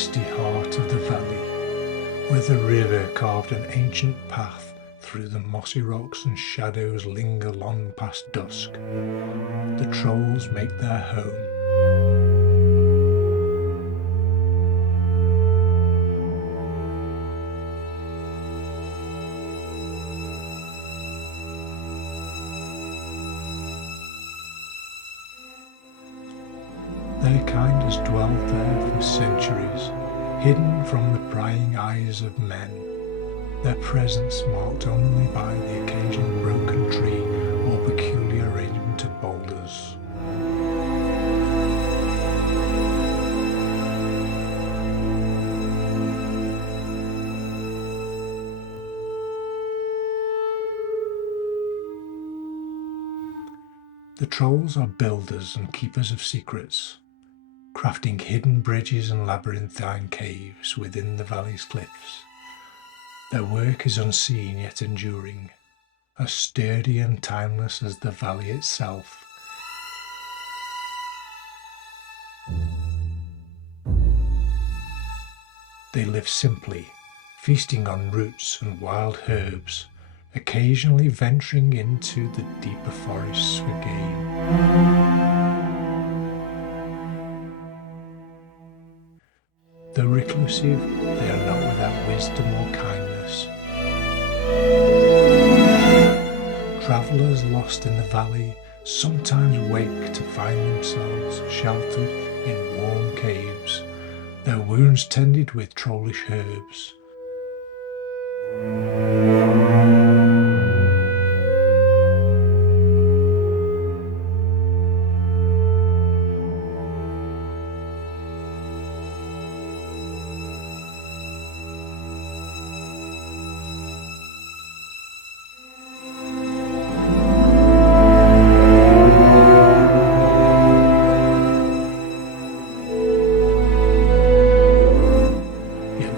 misty heart of the valley, where the river carved an ancient path through the mossy rocks and shadows linger long past dusk, the trolls make their home. Their kind has dwelt there for centuries, hidden from the prying eyes of men, their presence marked only by the occasional broken tree or peculiar arrangement of boulders. The trolls are builders and keepers of secrets, crafting hidden bridges and labyrinthine caves within the valley's cliffs. Their work is unseen yet enduring, as sturdy and timeless as the valley itself. They live simply, feasting on roots and wild herbs, occasionally venturing into the deeper forests for game. Though reclusive, they are not without wisdom or kindness. Travellers lost in the valley sometimes wake to find themselves sheltered in warm caves, their wounds tended with trollish herbs.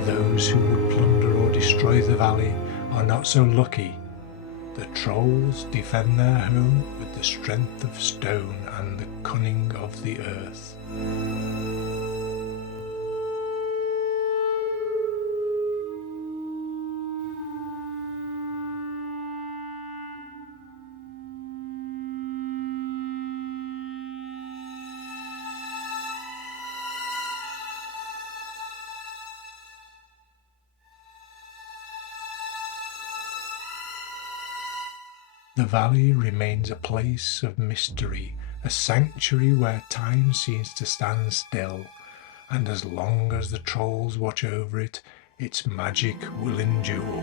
Those who would plunder or destroy the valley are not so lucky. The trolls defend their home with the strength of stone and the cunning of the earth. The valley remains a place of mystery, a sanctuary where time seems to stand still, and as long as the trolls watch over it, its magic will endure.